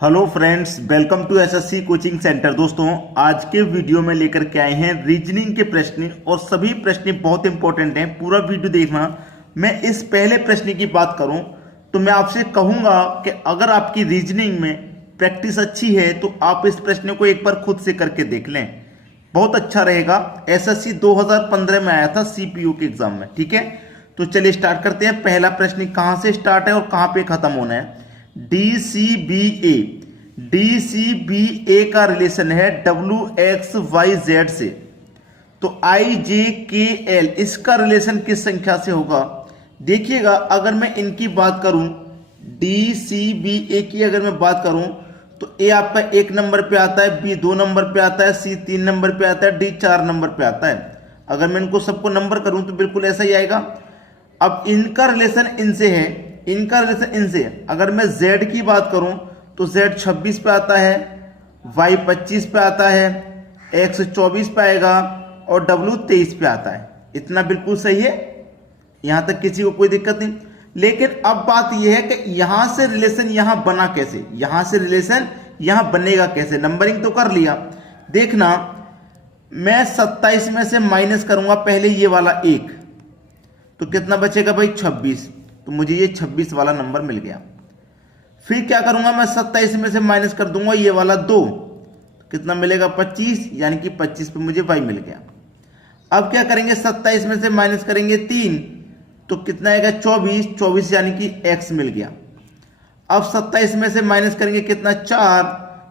Hello friends, welcome to SSC coaching centre. दोस्तों, आज के वीडियो में लेकर के आए हैं रीजनिंग के प्रश्न और सभी प्रश्न बहुत इंपॉर्टेंट हैं। पूरा वीडियो देखना। मैं इस पहले प्रश्न की बात करूं तो मैं आपसे कहूंगा कि अगर आपकी रीजनिंग में प्रैक्टिस अच्छी है तो आप इस प्रश्न को एक बार खुद से करके देख लें, बहुत अच्छा रहेगा। एसएससी 2015 में आया था सीपीयू के एग्जाम में। ठीक है, तो चलिए स्टार्ट करते हैं। पहला प्रश्न कहां से स्टार्ट है और कहां पे खत्म होना है। डीसीबीए, डीसीबीए का रिलेशन है WXYZ से, तो IJKL इसका रिलेशन किस संख्या से होगा। देखिएगा, अगर मैं इनकी बात करूं, डीसीबीए की अगर मैं बात करूं तो ए आपका 1 नंबर पे आता है, बी 2 नंबर पे आता है, सी 3 नंबर पे आता है, डी 4 नंबर पे आता है। अगर मैं इनको सबको नंबर करूं तो बिल्कुल ऐसा ही आएगा। अब इनका रिलेशन इनसे है, इनका रिलेशन इनसे। अगर मैं Z की बात करूं तो Z 26 पे आता है, Y 25 पे आता है, X 24 पे आएगा और W 23 पे आता है। इतना बिल्कुल सही है, यहां तक किसी को कोई दिक्कत नहीं। लेकिन अब बात यह है कि यहां से रिलेशन यहां बना कैसे, यहां से रिलेशन यहां बनेगा कैसे। नंबरिंग तो कर लिया, देखना मैं 27 में से माइनस करूंगा पहले ये वाला 1, तो कितना बचेगा भाई 26, तो मुझे ये 26 वाला नंबर मिल गया। फिर क्या करूंगा, मैं 27 में से माइनस कर दूंगा ये वाला 2, तो कितना मिलेगा 25, यानी कि 25 पे मुझे y मिल गया। अब क्या करेंगे, 27 में से माइनस करेंगे 3, तो कितना आएगा 24, 24 यानी कि x मिल गया। अब 27 में से माइनस करेंगे कितना 4,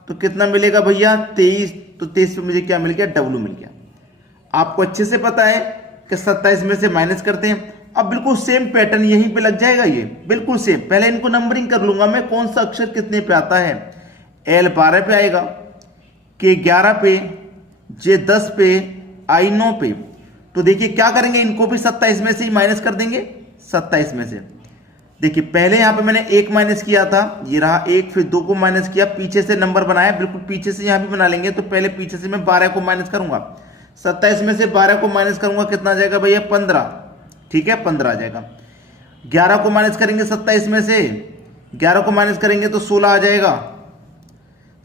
तो कितना मिलेगा भैया 23, तो 23 पे मुझे क्या मिल गया, w मिल गया। आपको अच्छे से पता है कि 27 में से माइनस करते हैं। अब बिल्कुल सेम पैटर्न यहीं पे लग जाएगा, ये बिल्कुल सेम। पहले इनको नंबरिंग कर लूंगा मैं, कौन सा अक्षर कितने पे आता है। L 12 पे आएगा, K 11 पे, J 10 पे, I 9 पे। तो देखिए क्या करेंगे, इनको भी 27 में से ही माइनस कर देंगे। 27 में से देखिए पहले यहां पे मैंने 1 माइनस किया था, ये रहा 1, फिर 2 को माइनस किया, पीछे से नंबर बनाया, बिल्कुल पीछे से यहां भी बना लेंगे। तो पहले पीछे से मैं 12 को माइनस करूंगा, 27 में से 12 को माइनस करूंगा, कितना आ जाएगा भैया 15। ठीक है, 15 आ जाएगा। 11 को माइनस करेंगे 27 में से, 11 को माइनस करेंगे तो 16 आ जाएगा।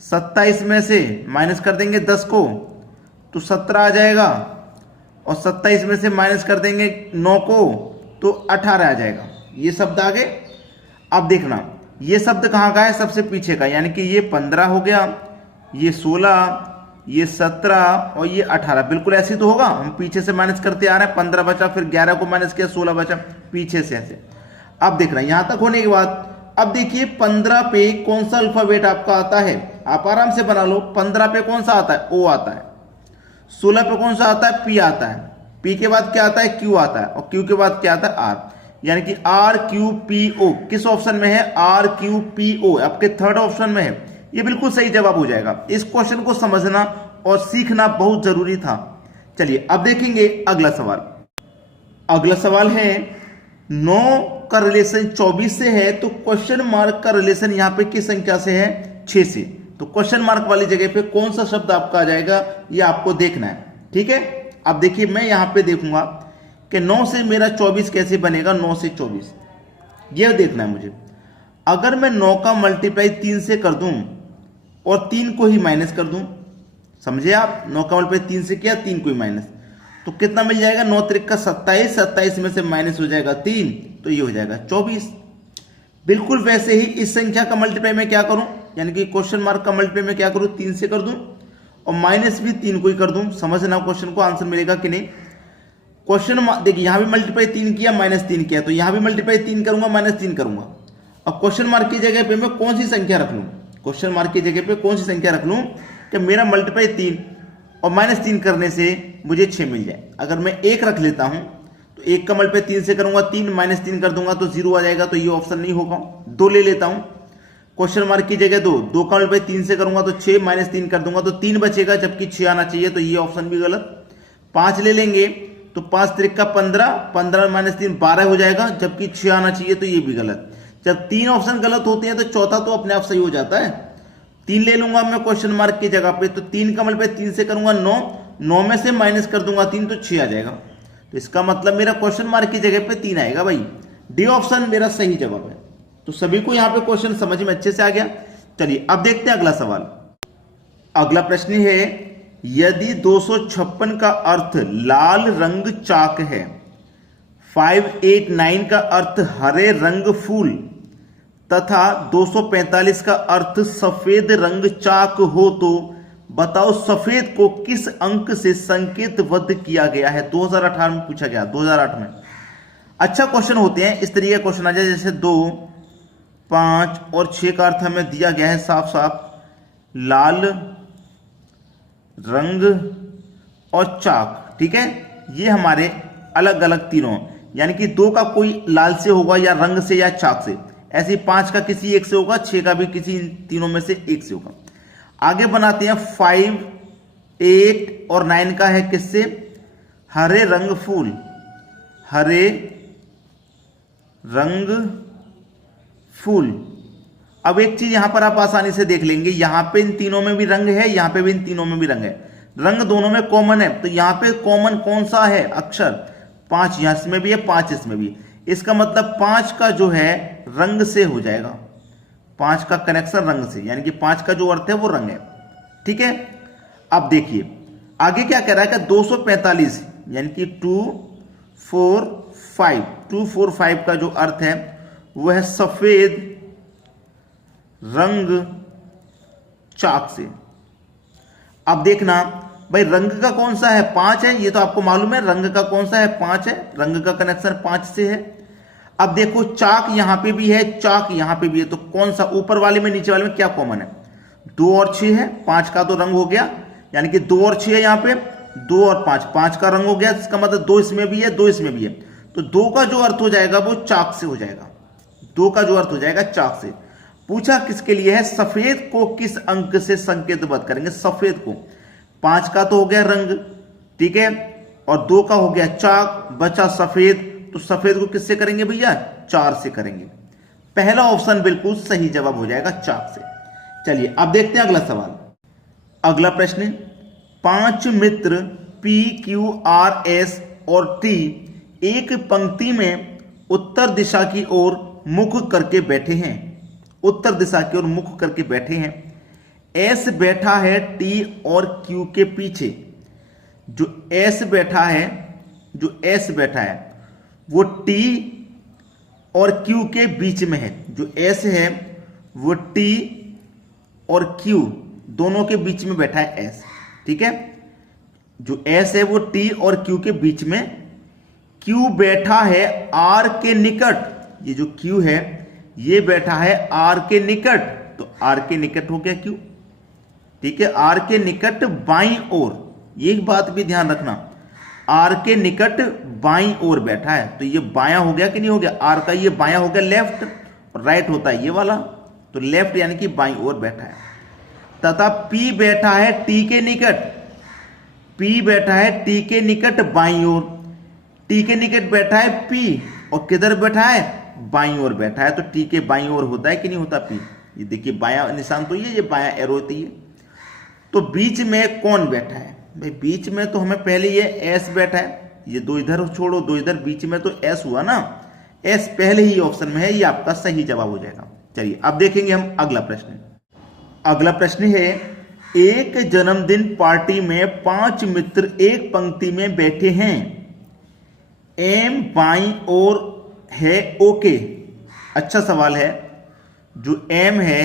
27 में से माइनस कर देंगे 10 को तो 17 आ जाएगा, और 27 में से माइनस कर देंगे 9 को तो 18 आ जाएगा। ये शब्द आ गए। अब देखना ये शब्द कहाँ का है, सबसे पीछे का, यानी कि ये 15 हो गया, ये 16, ये 17 और ये 18। बिल्कुल ऐसे तो होगा, हम पीछे से माइनस करते आ रहे हैं। 15 बचा, फिर 11 को माइनस किया, 16 बचा, पीछे से ऐसे। अब देखना यहां तक होने के बाद, अब देखिए 15 पे कौन सा अल्फाबेट आपका आता है, आप आराम से बना लो। 15 पे कौन सा आता है, O आता है। 16 पे कौन सा आता है, P आता है। P के बाद क्या आता है, Q आता है, और Q के बाद क्या आता है, R। यानी कि RQPO किस ऑप्शन में है, RQPO आपके थर्ड ऑप्शन में है। ये बिल्कुल सही जवाब हो जाएगा। इस क्वेश्चन को समझना और सीखना बहुत जरूरी था। चलिए अब देखेंगे अगला सवाल। अगला सवाल है 9 का रिलेशन 24 से है, तो क्वेश्चन मार्क का रिलेशन यहां पे किस संख्या से है, 6 से। तो क्वेश्चन मार्क वाली जगह पे कौन सा शब्द आपका आ जाएगा, ये आपको देखना है। ठीक है, अब देखिए मैं यहां पे देखूंगा कि 9 से मेरा 24 कैसे बनेगा। 9 से 24 ये देखना है मुझे। अगर मैं 9 का मल्टीप्लाई 3 से कर दूं और 3 को ही माइनस कर दूं, समझे आप, 9 का मल्टीप्लाई 3 से किया, 3 को ही माइनस, तो कितना मिल जाएगा, 9 त्रिक का 27, 27 में से माइनस हो जाएगा 3, तो ये हो जाएगा 24। बिल्कुल वैसे ही इस संख्या का मल्टीप्लाई मैं क्या करूं, यानी कि क्वेश्चन मार्क का मल्टीप्लाई मैं क्या करूं, 3 से कर दूं और माइनस भी 3 को ही कर दूं। समझना क्वेश्चन को, आंसर मिलेगा कि नहीं। क्वेश्चन देखिए यहां भी मल्टीप्लाई 3 किया, माइनस 3 किया, तो यहां भी मल्टीप्लाई 3 करूंगा, माइनस 3 करूंगा। अब क्वेश्चन मार्क की जगह पे मैं कौन सी संख्या रख लूं, क्वेश्चन मार्क की जगह पे कौन सी संख्या रख लूं कि मेरा मल्टीप्लाई 3 और माइनस 3 करने से मुझे 6 मिल जाए। अगर मैं 1 रख लेता हूं तो 1 का मल्टीप्लाई 3 से करूंगा, 3 माइनस 3 कर दूंगा तो 0 आ जाएगा, तो ये ऑप्शन नहीं होगा। 2 ले लेता हूं, क्वेश्चन मार्क की जगह 2, 2 का मल्टीप्लाई 3 से करूंगा तो 6 माइनस 3 कर दूंगा तो 3 बचेगा, जबकि 6 आना चाहिए, तो ये ऑप्शन भी गलत। 5 ले लेंगे तो 5 त्रिक का 15, 15 माइनस 3 12 हो जाएगा, जबकि 6 आना चाहिए, तो ये भी गलत। जब 3 ऑप्शन गलत होते हैं तो चौथा तो अपने आप सही हो जाता है। 3 ले लूंगा मैं क्वेश्चन मार्क की जगह पे, तो 3 का मल्टीप्लाई 3 से करूंगा 9, 9 में से माइनस कर दूंगा 3, तो 6 आ जाएगा। तो इसका मतलब मेरा क्वेश्चन मार्क की जगह पे 3 आएगा भाई। डी ऑप्शन मेरा सही जवाब है। तो सभी को यहां पे क्वेश्चन समझ में अच्छे से आ गया। चलिए अब देखते हैं अगला सवाल। अगला प्रश्न है, यदि 256 का अर्थ लाल रंग चाक है, 589 का अर्थ हरे रंग फूल तथा 245 का अर्थ सफेद रंग चाक हो, तो बताओ सफेद को किस अंक से संकेतबद्ध किया गया है। 2018 में पूछा गया, 2008 में। अच्छा क्वेश्चन होते हैं इस तरीके का क्वेश्चन आ जाए, जैसे 2, 5 और 6 का अर्थ हमें दिया गया है साफ साफ लाल रंग और चाक, ठीक है। ये हमारे अलग अलग तीनों, यानी कि 2 का कोई लाल से होगा या रंग से या चाक से, ऐसे 5 का किसी एक से होगा, 6 का भी किसी तीनों में से एक से होगा। आगे बनाते हैं 5, 8 और 9 का है किससे, हरे रंग फूल, हरे रंग फूल। अब एक चीज यहां पर आप आसानी से देख लेंगे, यहां पे इन तीनों में भी रंग है, यहां पे भी इन तीनों में भी रंग है, रंग दोनों में कॉमन है, तो यहां पे कॉमन कौन सा है अक्षर, 5 यहां इसमें भी है, 5 इसमें भी। इसका मतलब 5 का जो है रंग से हो जाएगा, 5 का कनेक्शन रंग से, यानी कि 5 का जो अर्थ है वो रंग है, ठीक है। अब देखिए आगे क्या कह रहा है कि 245 यानी कि 245 का जो अर्थ है वह है सफेद रंग चाक से। अब देखना भाई रंग का कौन सा है, 5 है, ये तो आपको मालूम है, रंग का कौन सा है, 5 है, रंग का कनेक्शन 5 से है। अब देखो चाक यहां पे भी है, चाक यहां पे भी है, तो कौन सा ऊपर वाले में नीचे वाले में क्या कॉमन है, 2 और 6 है, 5 का तो रंग हो गया, यानी कि 2 और 6 है यहां पे, 2 और 5 का रंग हो गया, इसका मतलब 2 इसमें भी है, 2 इसमें भी है, तो 2 का जो अर्थ हो जाएगा वो चाक से हो जाएगा, 2 का जो अर्थ हो जाएगा चाक से। पूछा किसके लिए है, सफेद को किस अंक से संकेतबद्ध करेंगे, सफेद को, 5 का तो हो गया रंग, ठीक है, और 2 का हो गया चाक, बचा सफेद, तो सफेद को किससे करेंगे भैया, 4 से करेंगे। पहला ऑप्शन बिल्कुल सही जवाब हो जाएगा, चाक से। चलिए अब देखते हैं अगला सवाल। अगला प्रश्न, 5 मित्र P, Q, R, S और T एक पंक्ति में उत्तर दिशा की ओर मुख करके बैठे हैं, उत्तर दिशा की ओर मुख करके बैठे हैं। S बैठा है T और Q के पीछे, जो S बैठा है, जो S बैठा है वो T और Q के बीच में है, जो S है वो T और Q दोनों के बीच में बैठा है S, ठीक है। जो S है वो T और Q के बीच में, Q बैठा है R के निकट, ये जो Q है ये बैठा है R के निकट, तो R के निकट हो गया Q, ठीक है, R के निकट बाईं ओर, एक बात भी ध्यान रखना, R के निकट बाईं ओर बैठा है, तो ये बायां हो गया कि नहीं हो गया, R का ये बायां हो गया लेफ्ट, और राइट होता है ये वाला, तो लेफ्ट यानी कि बाईं ओर बैठा है। तथा P बैठा है T के निकट, P बैठा है T के निकट बाईं ओर, T के निकट बैठा है P, और किधर बैठा है, बाईं ओर बैठा है, तो T के बाईं ओर होता है कि नहीं होता P, ये देखिए बायां निशान तो ये बायां एरो होती है। तो बीच में कौन बैठा है भाई, बीच में तो हमें पहले ये S बैठा है, ये 2 इधर छोड़ो 2 इधर, बीच में तो S हुआ ना, S पहले ही ऑप्शन में है, ये आपका सही जवाब हो जाएगा। चलिए अब देखेंगे हम अगला प्रश्न। अगला प्रश्न है, एक जन्मदिन पार्टी में 5 मित्र एक पंक्ति में बैठे हैं, M बाईं ओर है ओके। अच्छा सवाल है, जो M है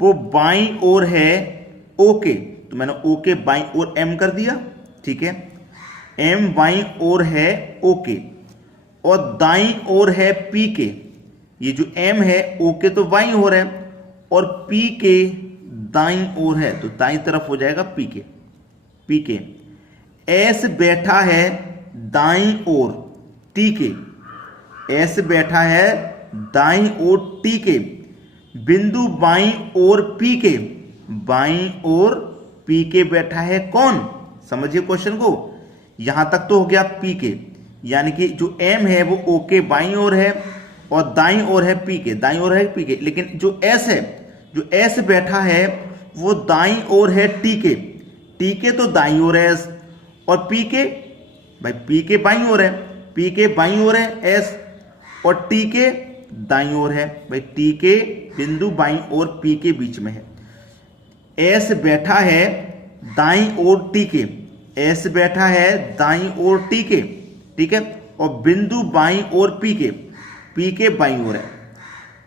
वो बाईं ओर है ओके, तो मैंने ओके बाईं ओर M कर दिया, ठीक है, M बाईं ओर है ओके, और दाईं ओर है P के, ये जो M है ओके तो बाईं ओर है, और P के दाईं ओर है, तो दाईं तरफ हो जाएगा P के। S बैठा है दाईं ओर T के, S बैठा है दाईं ओर T के, बिंदु बाईं ओर P के, बाईं ओर P के बैठा है कौन, समझिए क्वेश्चन को, यहां तक तो हो गया P के, यानी कि जो M है वो O के बाईं ओर है, और दाईं ओर है P के, दाईं ओर है P के, लेकिन जो S है, जो S बैठा है वो दाईं ओर है T के तो दाईं ओर है S, और P के भाई P के बाईं ओर है, P के बाईं ओर है S, और T के दाईं ओर है भाई, टी के बिंदु बाईं ओर पी के बीच में है। एस बैठा है दाईं ओर टी के, एस बैठा है दाईं ओर टी के, ठीक है, और बिंदु बाईं ओर पी के बाईं ओर है।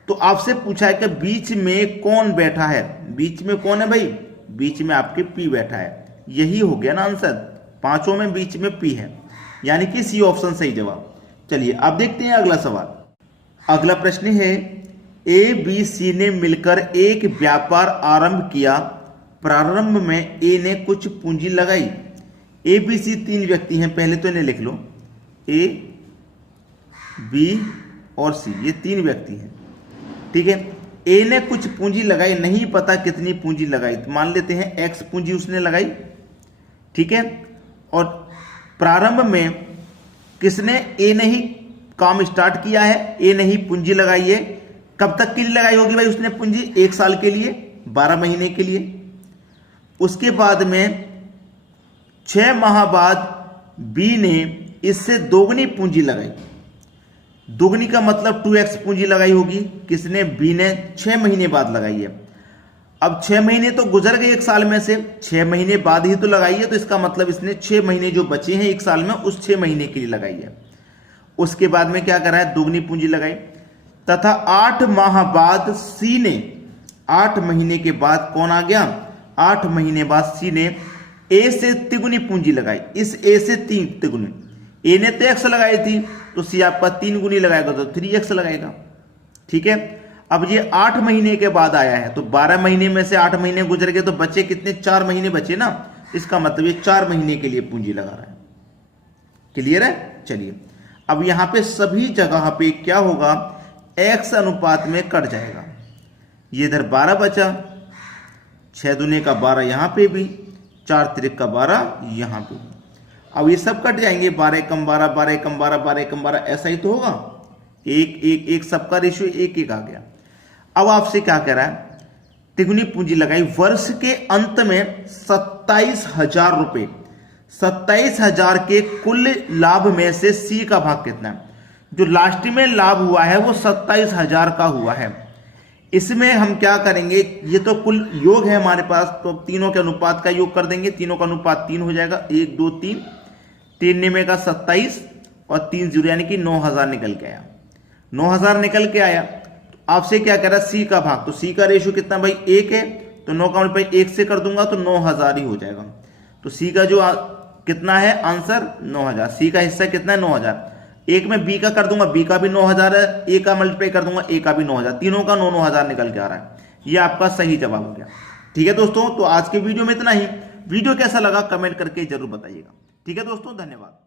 तो आपसे पूछा है कि बीच में कौन बैठा है, बीच में कौन है भाई, बीच में आपके पी बैठा है। यही हो गया ना आंसर, पांचों में बीच में पी है, यानी कि सी ऑप्शन सही जवाब। चलिए अब देखते हैं अगला सवाल। अगला प्रश्न है, ए बी सी ने मिलकर एक व्यापार आरंभ किया। प्रारंभ में ए ने कुछ पूंजी लगाई। ए बी सी तीन व्यक्ति हैं, पहले तो इन्हें लिख लो, ए बी और सी, ये तीन व्यक्ति हैं, ठीक है। ए ने कुछ पूंजी लगाई, नहीं पता कितनी पूंजी लगाई, तो मान लेते हैं एक्स पूंजी उसने लगाई, ठीक है। और प्रारंभ में किसने, ए ने ही काम स्टार्ट किया है, ए ने ही पूंजी लगाई है। कब तक के लिए लगाई होगी भाई उसने पूंजी, 1 साल के लिए, 12 महीने के लिए। उसके बाद में 6 माह बाद बी ने इससे दोगुनी पूंजी लगाई। दोगुनी का मतलब 2x पूंजी लगाई होगी, किसने, बी ने 6 महीने बाद लगाई है। अब 6 महीने तो गुजर गए 1 साल में से, 6 महीने बाद ही तो लगाई है, तो इसका मतलब इसने 6 महीने जो बचे हैं 1 साल में, उस 6 महीने के लिए लगाई है। उसके बाद में क्या करा है, दोगुनी पूंजी लगाई। तथा 8 माह बाद सी ने, 8 महीने के बाद कौन आ गया, 8 महीने बाद सी ने ए से तिगुनी पूंजी लगाई। इस ए से 3 तिगुनी, ए ने तो x लगाई थी, तो सी आपका 3 गुनी लगाएगा तो 3x लगाएगा, ठीक है। अब ये 8 महीने के बाद आया है, तो 12 महीने में से 8 महीने गुजर गए, तो बचे कितने, 4 महीने बचे ना। इसका मतलब ये 4 महीने के लिए पूंजी लगा रहा है। क्लियर है। चलिए अब यहां पे सभी जगह पे क्या होगा, x अनुपात में कट जाएगा। ये इधर 12 बचा, 6 दूने का 12 यहां पे भी, 4 तिरिक का 12 यहां पे भी। अब ये सब कट जाएंगे, 12 कम 12, 12 कम 12, 12 कम 12, ऐसा ही तो होगा। 1 1 1 सबका रेशियो 1 1 आ गया। अब आपसे क्या कह रहा है, तिगुनी पूंजी लगाई। वर्ष के अंत में 27,000 रुपए, 27,000 के कुल लाभ में से सी का भाग कितना है। जो लास्ट में लाभ हुआ है वो 27,000 का हुआ है। इसमें हम क्या करेंगे, ये तो कुल योग है हमारे पास, तो तीनों के अनुपात का योग कर देंगे। तीनों का अनुपात 3 हो जाएगा, 1 2 3, 3 निमे का 27 और 3 0, यानी कि 9,000 निकल के आया। 9,000 निकल के आया, तो आपसे क्या कह रहा है, सी का भाग। तो सी का रेशियो कितना भाई, 1 है, तो 9 का मल्टीप्लाई 1 से कर दूंगा तो 9,000 ही हो जाएगा। तो सी का जो कितना है आंसर, 9,000। सी का हिस्सा कितना है, 9,000। एक में बी का कर दूंगा, बी का भी 9,000 है, ए का मल्टीप्लाई कर दूंगा, ए का भी 9,000, तीनों का 9,000 निकल के आ रहा है। ये आपका सही जवाब हो गया। ठीक है दोस्तों, तो आज के वीडियो में इतना ही। वीडियो कैसा लगा कमेंट करके जरूर बताइएगा। ठीक है दोस्तों, धन्यवाद।